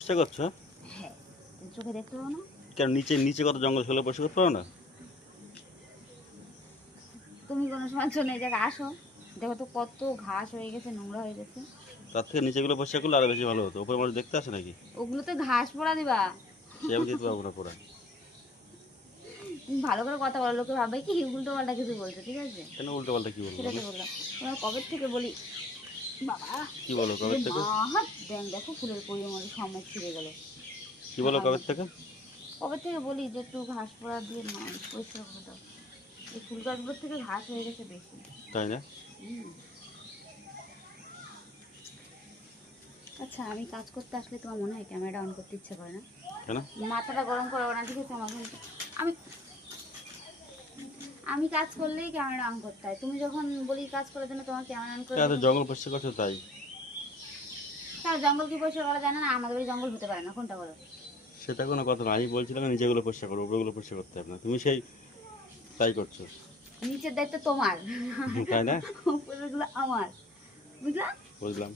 চেষ্টা করছো? হ্যাঁ, চোখে দেখতে পাবো না? কেন নিচে নিচে কত জঙ্গল সেগুলো পরিষ্কার করতে পারো না? তুমি কোনো সময় চলে এই জায়গায় আসো, দেখো তো কত ঘাস হয়ে গেছে, নোংরা হয়ে গেছে। তার থেকে নিচেগুলো পরিষ্কার করলে আরো বেশি ভালো হতো। উপরে মানুষ দেখতে আসে নাকি? ওগুলো তো ঘাস পোড়া দিবা। সে আমি দিতে পারবো না পুরা। তুমি ভালো করে কথা বলো, লোকে ভাবে কি উল্টো পাল্টা কিছু বলছো, ঠিক আছে? কেন উল্টো পাল্টা কি বলবো সেটা তো আমি? বললাম। তোমার কবে থেকে বলি বাবা, কি বলো এ কবে থেকে? মা, হাত দেন, দেখো ফুলের কড়ি আমার সামনে ছিঁড়ে গেল কি বলো ঢাকার কবে মধ্যে। থেকে? কবে থেকে বলি যে একটু ঘাস পোড়া দিয়ে পরিষ্কার করে দাও। এই ফুল গাছগুলোর থেকে ঘাস হয়ে গেছে বেশি। তাই না? হুম। আচ্ছা, আমি কাজ করতে আসলে তোমার মনে হয় ক্যামেরাটা অন করতে ইচ্ছে করে না? কেন? মাথাটা গরম করে না, ঠিক আছে? আমার কিন্তু আমি আমি কাজ করলেই ক্যামেরা অন করতে হয়। তুমি যখন বলি কাজ করার জন্য তোমার ক্যামেরা অন করে এত যখন, জঙ্গল পরিষ্কার করছো তাই। তার জঙ্গল কি পরিষ্কার করা যায় না? না, আমাদের বাড়ি জঙ্গল হতে পারে না, কোনটা বলো? সেটা কোনো কথা না, আমি বলছিলাম নিচেগুলো পরিষ্কার করো, উপরেগুলো পরিষ্কার করতে হবে না, তুমি সেই তাই করছো। নিচের দায়িত্ব তোমার, তাই না? উপরেরগুলো আমার, বুঝলা? বুঝলাম।